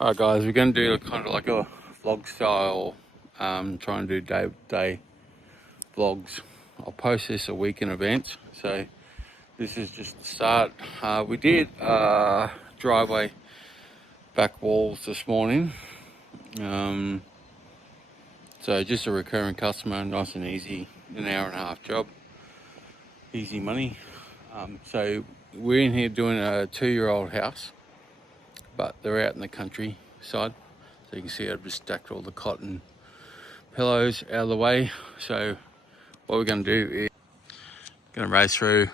Alright guys, we're going to do kind of like a vlog style, try and do day vlogs. I'll post this a week in advance, so this is just the start. We did driveway back walls this morning, so just a recurring customer, nice and easy, an hour and a half job, easy money. So we're in here doing a 2-year-old house, but they're out in the countryside. So you can see I've just stacked all the cotton pillows out of the way. So what we're going to do is going to race through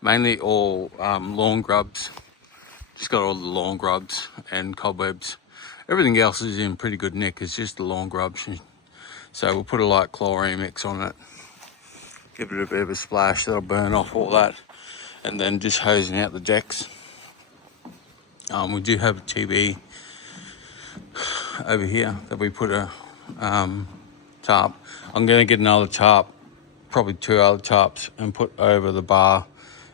mainly all lawn grubs. Just got all the lawn grubs and cobwebs. Everything else is in pretty good nick. It's just the lawn grubs. So we'll put a light chlorine mix on it, give it a bit of a splash, that'll burn off all that, and then just hosing out the decks. We do have a TV over here that we put a tarp. I'm going to get another tarp, probably 2 other tarps, and put over the bar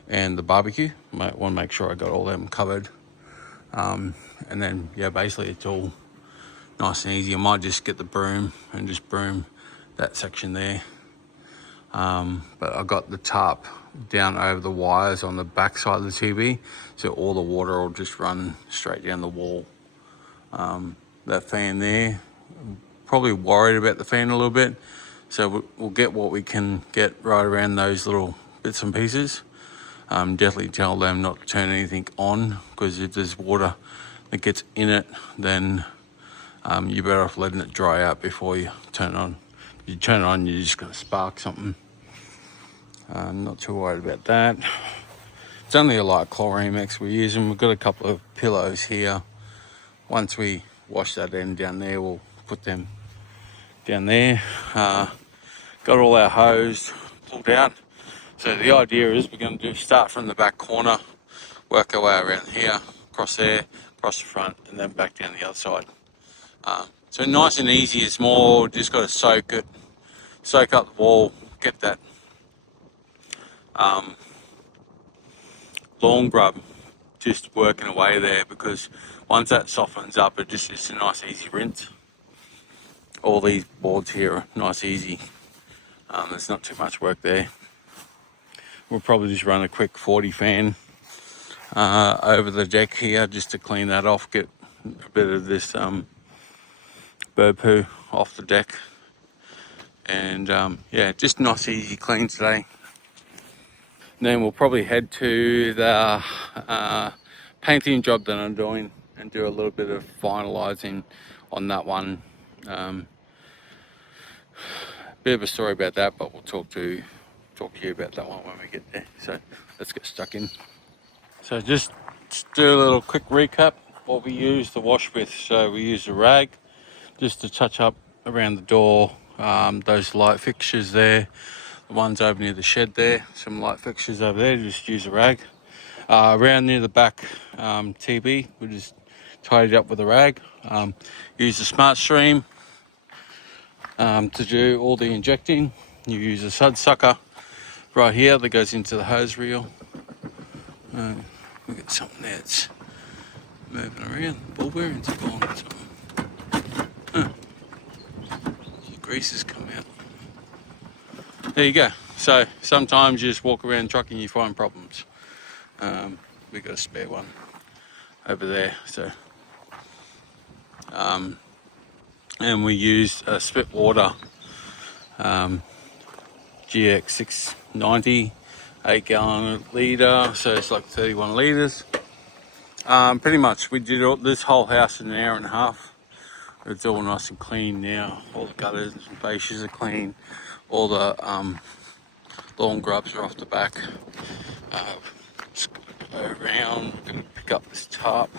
and the barbecue. Might want to make sure I got all them covered. And then yeah, basically it's all nice and easy. I might just get the broom and just broom that section there. But I got the tarp down over the wires on the back side of the TV, so all the water will just run straight down the wall. That fan there, I'm probably worried about the fan a little bit, so we'll get what we can get right around those little bits and pieces. Definitely tell them not to turn anything on, because if there's water that gets in it, then you're better off letting it dry out before you turn it on. If you turn it on, you're just going to spark something. Not too worried about that. It's only a light chlorine mix we're using. We've got a couple of pillows here. Once we wash that end down there, we'll put them down there. Got all our hose pulled out. So the idea is we're going to start from the back corner, work our way around here, across there, across the front, and then back down the other side. So nice and easy. It's more just got to soak up the wall, get that lawn grub just working away there, because once that softens up, it's a nice easy rinse. All these boards here are nice easy. There's not too much work there. We'll probably just run a quick 40 fan over the deck here just to clean that off, get a bit of this bird poo off the deck, and yeah, just nice easy clean today. Then we'll probably head to the painting job that I'm doing and do a little bit of finalising on that one. Bit of a story about that, but we'll talk to you about that one when we get there. So let's get stuck in. So just do a little quick recap what we use the wash with. So we use a rag just to touch up around the door, those light fixtures there. The ones over near the shed there, some light fixtures over there, just use a rag. Around near the back TV, we just tidy it up with a rag. Use the Smart Stream to do all the injecting. You use a sud sucker right here that goes into the hose reel. We got something that's moving around. Ball bearings are gone or something. The grease has come out. There you go. So sometimes you just walk around trucking, you find problems. We got a spare one over there. So, and we used a spit water GX 690, 8 gallon litre. So it's like 31 litres. Pretty much we did this whole house in an hour and a half. It's all nice and clean now. All the gutters and fascias are clean. All the lawn grubs are off the back. Just go around. We're going to pick up this tarp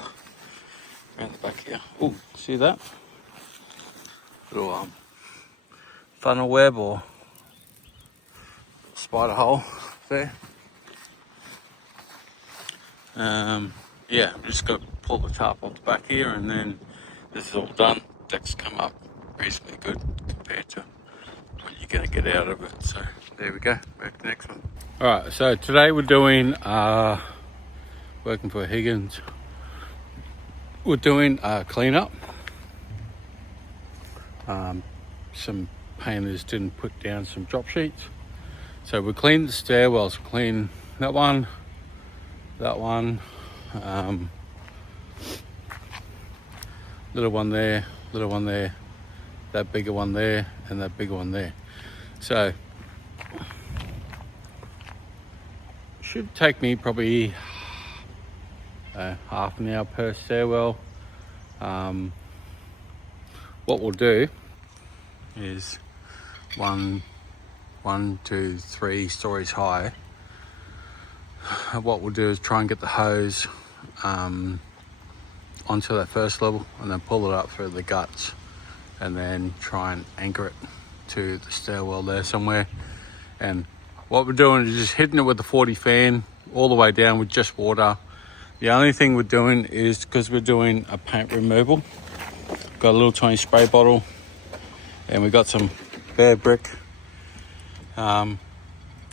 around the back here. Oh, see that? Little funnel web or spider hole there. Yeah, I'm just going to pull the tarp off the back here, and then this is all done. Deck's come up reasonably good compared to what you're going to get out of it. So there we go, back to the next one. Alright, so today we're doing working for Higgins we're doing a cleanup. Some painters didn't put down some drop sheets, so we cleaned the stairwells. Clean that one, little one there, that bigger one there, and that bigger one there. So should take me probably half an hour per stairwell. What we'll do is one, 2, 3 stories high. What we'll do is try and get the hose onto that first level and then pull it up through the guts and then try and anchor it to the stairwell there somewhere. And what we're doing is just hitting it with the 40 fan all the way down with just water. The only thing we're doing is, because we're doing a paint removal, got a little tiny spray bottle, and we got some bare brick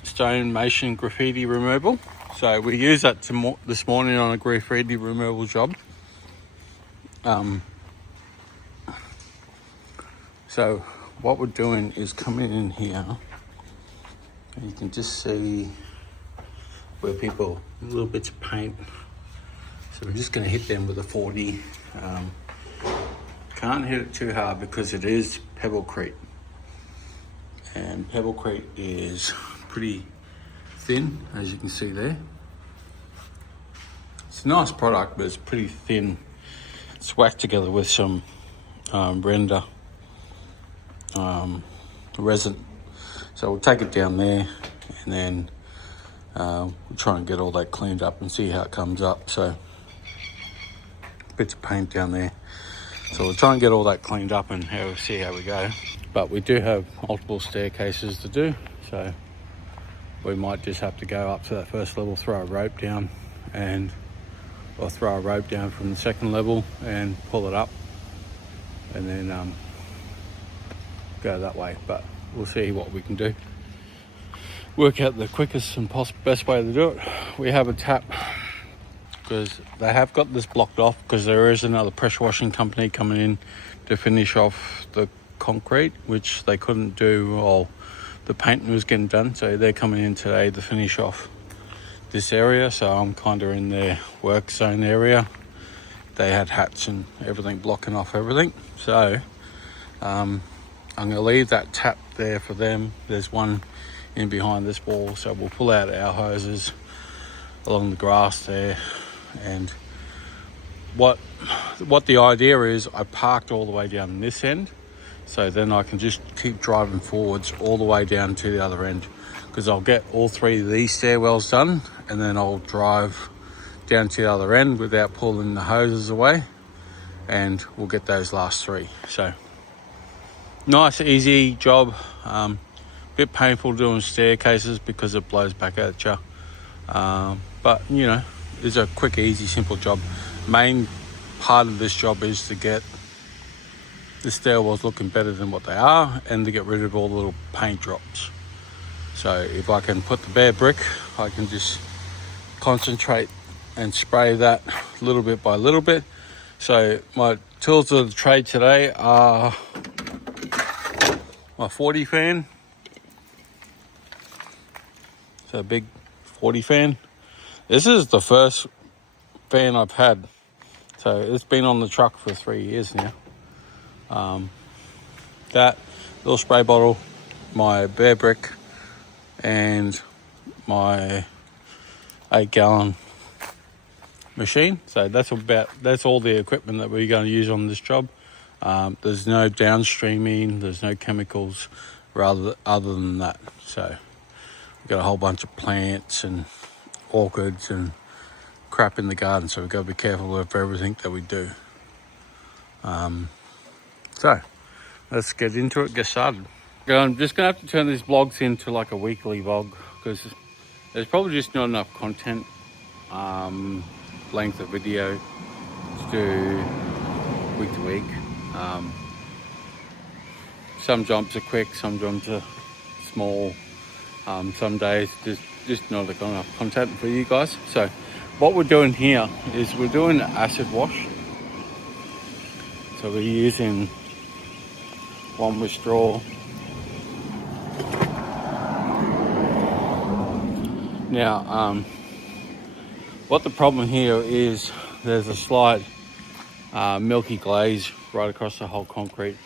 stone mason graffiti removal. So we used that this morning on a graffiti removal job. So what we're doing is coming in here, and you can just see where little bits of paint. So we're just going to hit them with a 40. Can't hit it too hard because it is Pebblecrete, and Pebblecrete is pretty thin, as you can see there. It's a nice product, but it's pretty thin. It's whacked together with some render resin. So we'll take it down there, and then we'll try and get all that cleaned up and see how it comes up. So bits of paint down there. So we'll try and get all that cleaned up and see how we go. But we do have multiple staircases to do, so we might just have to go up to that first level, throw a rope down, or throw a rope down from the second level and pull it up, and then go that way. But we'll see what we can do. Work out the quickest and best way to do it. We have a tap, because they have got this blocked off because there is another pressure washing company coming in to finish off the concrete, which they couldn't do while the painting was getting done. So they're coming in today to finish off this area. So I'm kind of in their work zone area. They had hats and everything blocking off everything. So I'm going to leave that tap there for them. There's one in behind this wall, so we'll pull out our hoses along the grass there. And what the idea is, I parked all the way down this end, so then I can just keep driving forwards all the way down to the other end, because I'll get all 3 of these stairwells done, and then I'll drive down to the other end without pulling the hoses away, and we'll get those last 3. So nice easy job. Bit painful doing staircases because it blows back at you, but you know, it's a quick, easy, simple job. Main part of this job is to get the stairwells looking better than what they are, and to get rid of all the little paint drops. So if I can put the bare brick, I can just concentrate and spray that little bit by little bit. So my tools of the trade today are my 40 fan. So big 40 fan. This is the first fan I've had. So it's been on the truck for 3 years now. That little spray bottle, my bare brick, and my 8-gallon machine. So that's all the equipment that we're going to use on this job. There's no downstreaming, there's no chemicals other than that. So we've got a whole bunch of plants and orchids and crap in the garden, so we've got to be careful of everything that we do. So let's get into it, get started. I'm just gonna have to turn these vlogs into like a weekly vlog, because there's probably just not enough content, length of video to do week to week. Some jobs are quick, some jobs are small. Some days just not enough content for you guys. So what we're doing here is we're doing an acid wash. So we're using one with straw. Now, what the problem here is, there's a slight milky glaze right across the whole concrete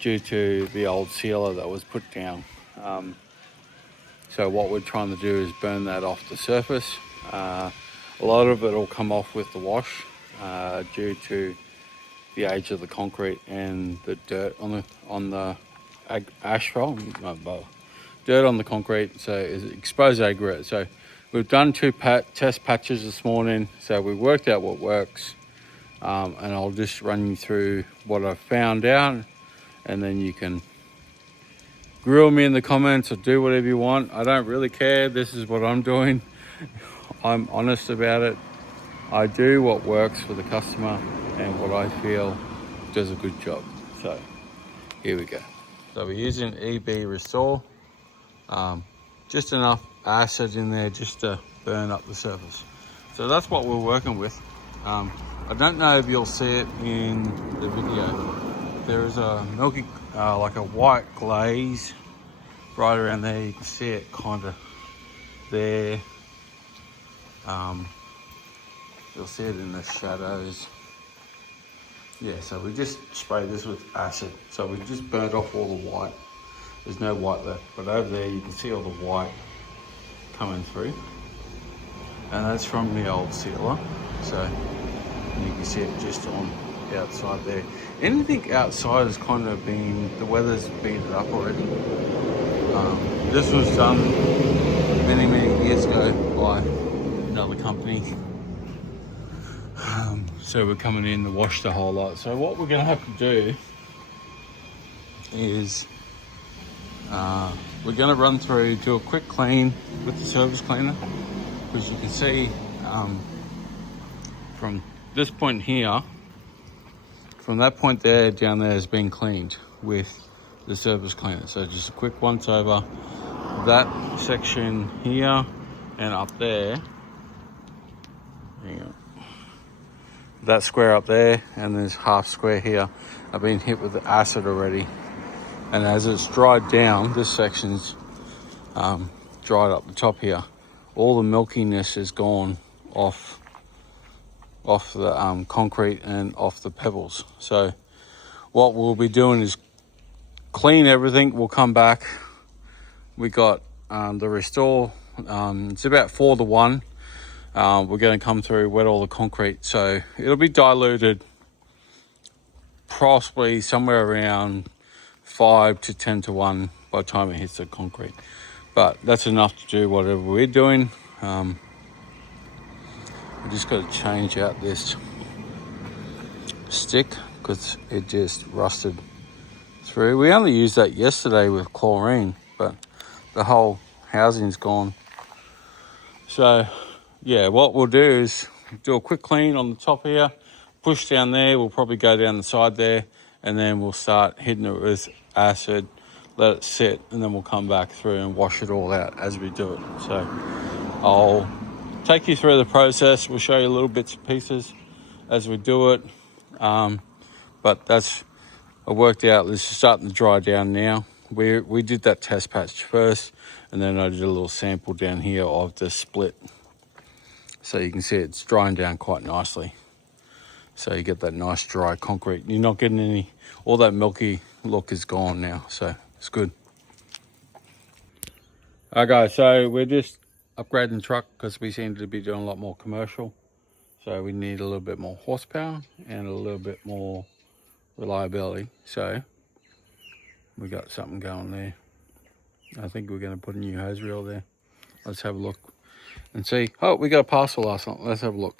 due to the old sealer that was put down. So what we're trying to do is burn that off the surface. A lot of it will come off with the wash due to the age of the concrete and the dirt on the asphalt, dirt on the concrete, so it's exposed aggregate. So we've done two test patches this morning, so we worked out what works, and I'll just run you through what I've found out, and then you can grill me in the comments or do whatever you want. I don't really care. This is what I'm doing. I'm honest about it. I do what works for the customer and what I feel does a good job. So here we go. So we're using EB Restore. Just enough acid in there just to burn up the surface. So that's what we're working with. I don't know if you'll see it in the video. There is a milky, like a white glaze right around there. You can see it kind of there. You'll see it in the shadows. Yeah, so we just sprayed this with acid. So we just burnt off all the white. There's no white left, but over there you can see all the white coming through. And that's from the old sealer. So you can see it just on the outside there. Anything outside has kind of been, the weather's beat it up already. This was done many, many years ago by another company. So we're coming in to wash the whole lot. So what we're gonna have to do is we're gonna run through, do a quick clean with the surface cleaner, because you can see from this point here, from that point there down there has been cleaned with the surface cleaner. So just a quick once over that section here and up there. Hang on. That square up there, and there's half square here. I've been hit with the acid already, and as it's dried down, this section's dried up the top here. All the milkiness is gone off the concrete and off the pebbles. So what we'll be doing is clean everything. We'll come back. We got the Restore. It's about 4-to-1. We're going to come through, wet all the concrete, so it'll be diluted possibly somewhere around 5 to 10-to-1 by the time it hits the concrete. But that's enough to do whatever we're doing. We just got to change out this stick because it just rusted through. We only used that yesterday with chlorine, but the whole housing's gone. So yeah, what we'll do is do a quick clean on the top here, push down there, we'll probably go down the side there, and then we'll start hitting it with acid, let it sit, and then we'll come back through and wash it all out as we do it. So I'll take you through the process. We'll show you little bits and pieces as we do it. But that's, I worked out, this is starting to dry down now. We did that test patch first, and then I did a little sample down here of the split. So you can see it's drying down quite nicely. So you get that nice dry concrete. You're not getting any, all that milky look is gone now. So it's good. Okay, so we're just upgrading the truck because we seem to be doing a lot more commercial. So we need a little bit more horsepower and a little bit more reliability. So we got something going there. I think we're going to put a new hose reel there. Let's have a look and see. Oh, we got a parcel last night. Let's have a look.